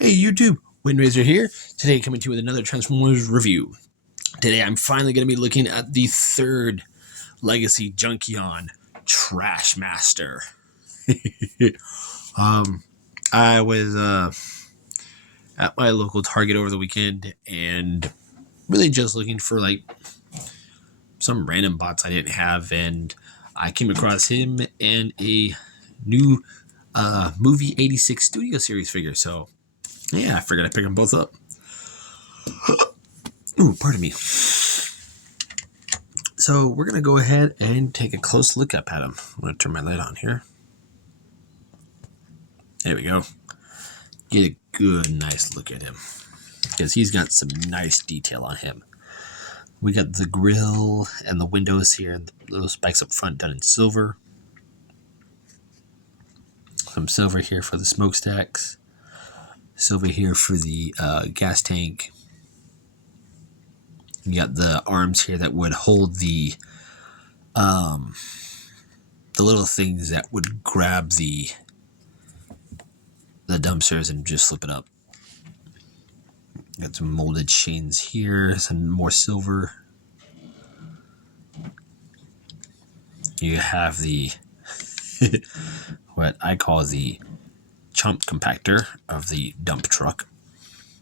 Hey YouTube, Windraiser here. Today coming to you with another Transformers review. Today I'm finally going to be looking at the third Legacy Junkion Trash Master. I was at my local Target over the weekend and really just looking for like some random bots I didn't have, and I came across him and a new movie 86 Studio Series figure. So yeah, I figured I'd pick them both up. Ooh, pardon me. So we're going to go ahead and take a close look up at him. I'm going to turn my light on here. There we go. Get a good, nice look at him, because he's got some nice detail on him. We got the grill and the windows here, and the little spikes up front done in silver. Some silver here for the smokestacks. Silver here for the gas tank. You got the arms here that would hold the little things that would grab the dumpsters and just flip it up. Got some molded chains here, some more silver. You have the what I call the chump compactor of the dump truck.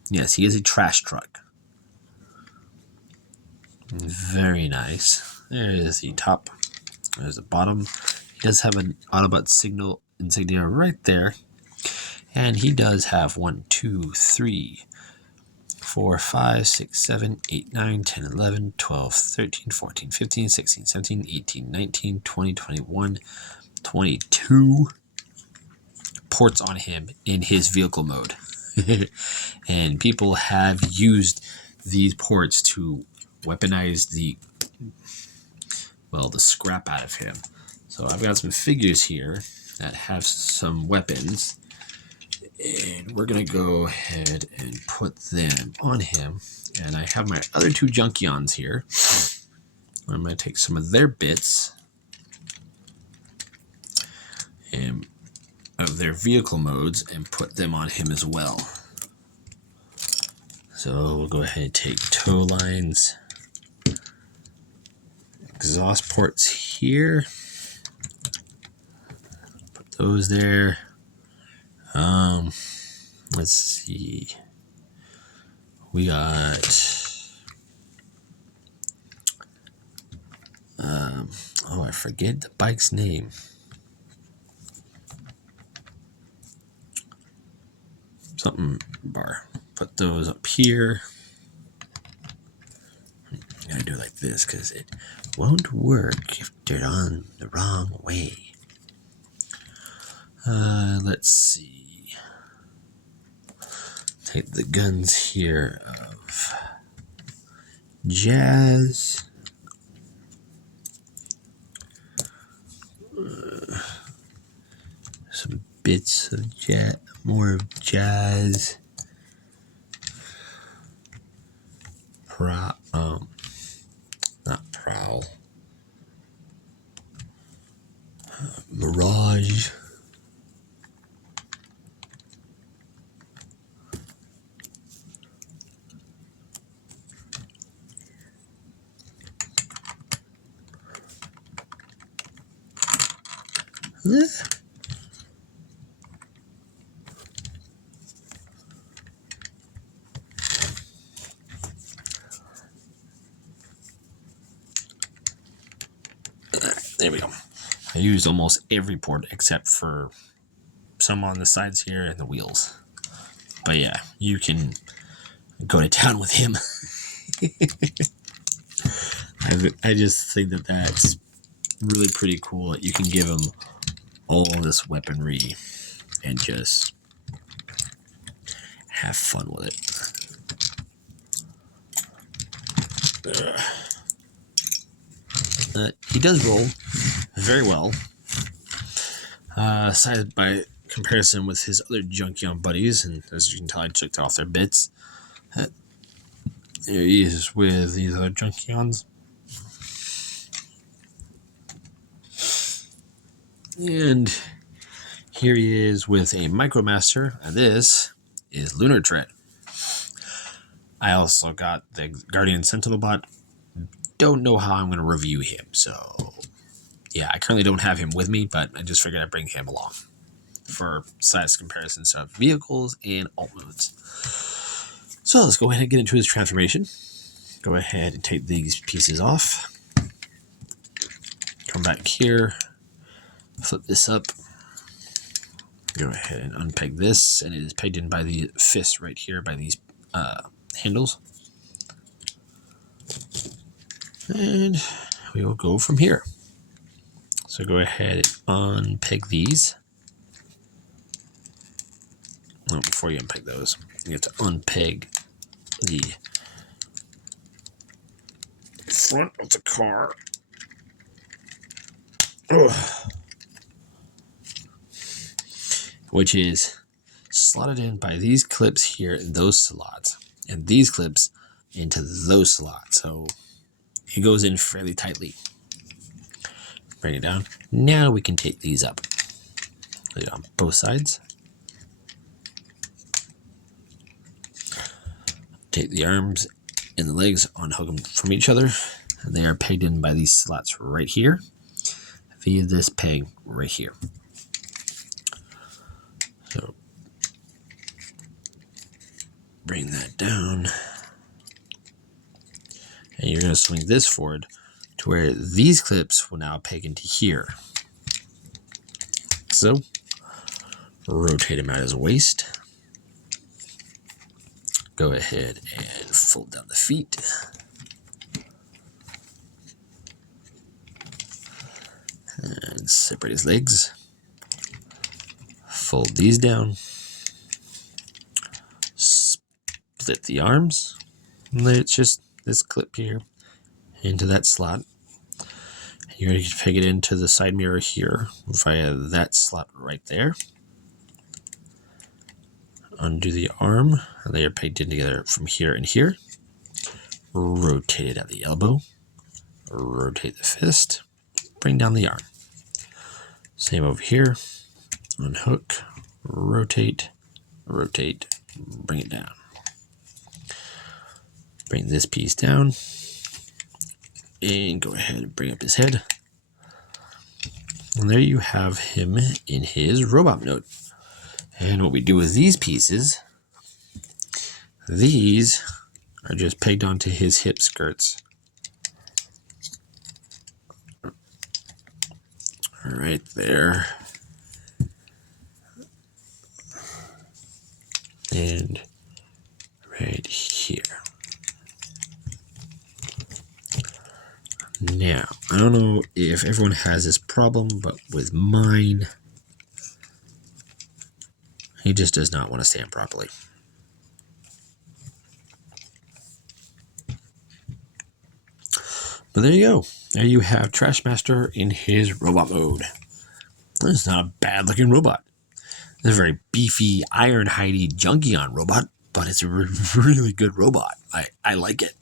Yes, he is a trash truck. Very nice. There is the top. There's the bottom. He does have an Autobot signal insignia right there. And he does have 1, 2, 3, 4, 5, 6, 7, 8, 9, 10, 11, 12, 13, 14, 15, 16, 17, 18, 19, 20, 21, 22 ports on him in his vehicle mode. And people have used these ports to weaponize the scrap out of him. So I've got some figures here that have some weapons, and we're going to go ahead and put them on him. And I have my other two Junkions here. I'm going to take some of their bits and of their vehicle modes and put them on him as well. So we'll go ahead and take tow lines, exhaust ports here, put those there. Let's see. We got I forget the bike's name. Something bar. Put those up here. I'm gonna do it like this because it won't work if they're on the wrong way. Let's see. Take the guns here of Jazz. Some bits of Jazz, more of Jazz. Not Prowl. Mirage. There we go. I used almost every port except for some on the sides here and the wheels. But yeah, you can go to town with him. I just think that that's really pretty cool that you can give him all this weaponry and just have fun with it. He does roll very well, aside by comparison with his other Junkion buddies, and as you can tell, I took off their bits. There he is with these other Junkions. And here he is with a Micromaster, and this is Lunar Tread. I also got the Guardian Sentinel bot. Don't know how I'm going to review him, so yeah, I currently don't have him with me, but I just figured I'd bring him along for size comparisons of vehicles and alt modes. So let's go ahead and get into his transformation. Go ahead and take these pieces off. Come back here, flip this up. Go ahead and unpeg this, and it is pegged in by the fists right here by these handles. And we will go from here. So go ahead and unpeg these. Well, before you unpeg those, you have to unpeg the front of the car. Ugh. Which is slotted in by these clips here in those slots, and these clips into those slots. So it goes in fairly tightly. Bring it down. Now we can take these up on both sides. Take the arms and the legs, unhook them from each other, and they are pegged in by these slots right here via this peg right here. So bring that down, and you're going to swing this forward to where these clips will now peg into here. So rotate him out his waist. Go ahead and fold down the feet. And separate his legs. Fold these down. Split the arms. And then it's just this clip here into that slot. You're going to peg it into the side mirror here via that slot right there. Undo the arm, and they are pegged in together from here and here. Rotate it at the elbow. Rotate the fist. Bring down the arm. Same over here. Unhook. Rotate. Rotate. Bring it down. Bring this piece down. And go ahead and bring up his head. And there you have him in his robot mode. And what we do with these pieces, these are just pegged onto his hip skirts. Right there. And right here. Now, I don't know if everyone has this problem, but with mine, he just does not want to stand properly. But there you go. There you have Trashmaster in his robot mode. This is not a bad looking robot. It's a very beefy, iron-hidey Junkion robot, but it's a really good robot. I like it.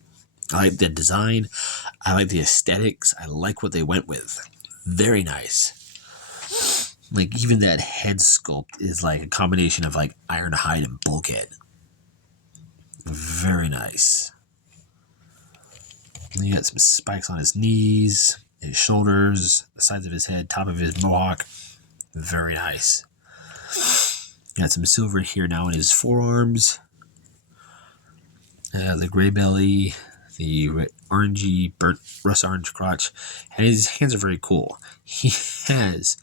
I like the design. I like the aesthetics. I like what they went with. Very nice. Like, even that head sculpt is like a combination of like Ironhide and Bulkhead. Very nice. And you got some spikes on his knees, his shoulders, the sides of his head, top of his mohawk. Very nice. Got some silver here now in his forearms. The gray belly, the orangey, burnt rust orange crotch, and his hands are very cool. He has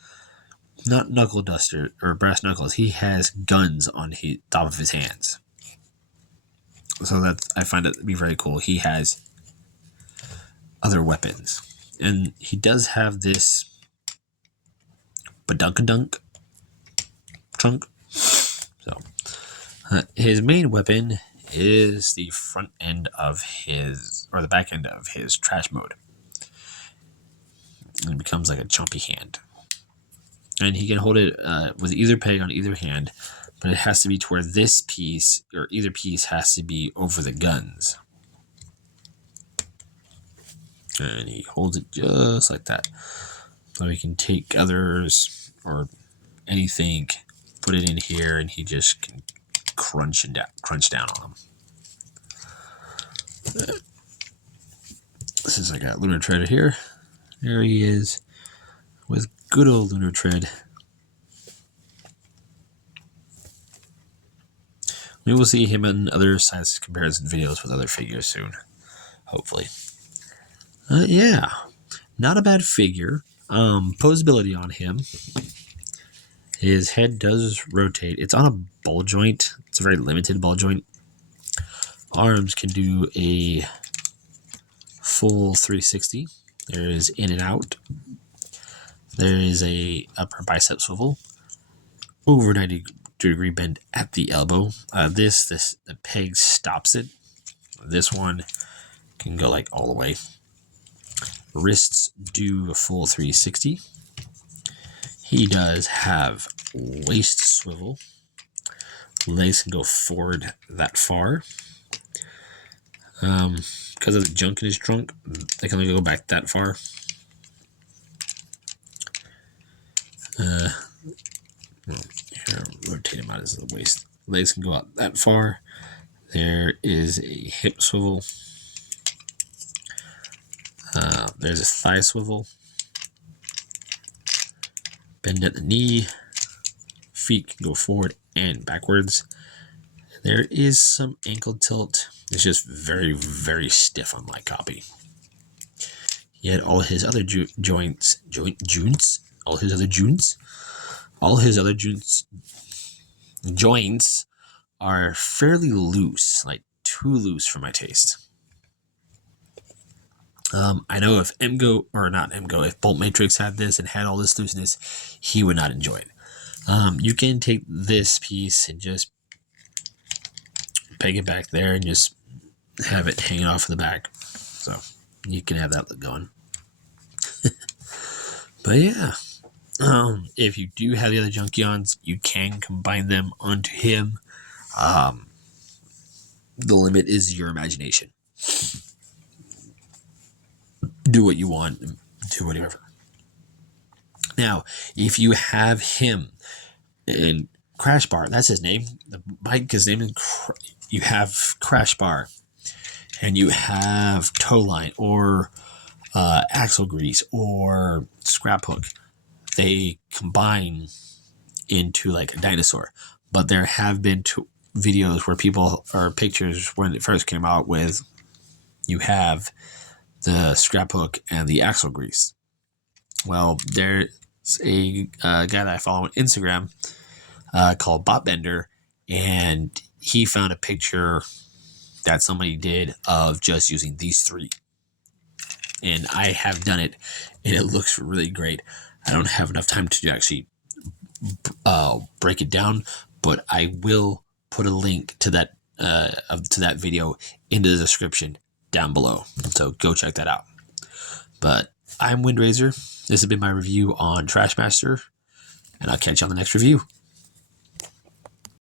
not knuckle duster or brass knuckles. He has guns on the top of his hands. So I find it to be very cool. He has other weapons, and he does have this badunkadunk trunk. So his main weapon is the front end of his, or the back end of his trash mode. And it becomes like a chompy hand. And he can hold it with either peg on either hand, but it has to be to where this piece, or either piece, has to be over the guns. And he holds it just like that. So he can take others or anything, put it in here, and he just can crunch down on them. Since I got Lunar Tread here, there he is with good old Lunar Tread. We will see him in other size comparison videos with other figures soon, hopefully. Yeah, not a bad figure. Posability on him. His head does rotate. It's on a ball joint. It's a very limited ball joint. Arms can do a full 360. There is in and out. There is a upper bicep swivel. Over 90-degree bend at the elbow. The peg stops it. This one can go like all the way. Wrists do a full 360. He does have waist swivel. Legs can go forward that far. Because of the junk in his trunk, they can only go back that far. Here, rotate him out as the waist. Legs can go out that far. There is a hip swivel. There's a thigh swivel. Bend at the knee. Feet can go forward and backwards. There is some ankle tilt. It's just very, very stiff on my copy. Yet all his other joints, are fairly loose, like too loose for my taste. I know if if Bolt Matrix had this and had all this looseness, he would not enjoy it. You can take this piece and just peg it back there and just have it hanging off the back. So you can have that look going. But yeah, if you do have the other Junkions, you can combine them onto him. The limit is your imagination. Do what you want. Do whatever. Now, if you have him in Crash Bar, that's his name. The bike, his name is. You have Crash Bar, and you have Toe Line or Axle Grease or Scrap Hook. They combine into like a dinosaur. But there have been videos where people or pictures when it first came out with you have the Scrap Hook and the Axle Grease. Well, there's a guy that I follow on Instagram called Botbender, and he found a picture that somebody did of just using these three. And I have done it, and it looks really great. I don't have enough time to actually break it down, but I will put a link to that video in the description down below. So go check that out. But I'm Windraiser. This has been my review on Trashmaster, and I'll catch you on the next review.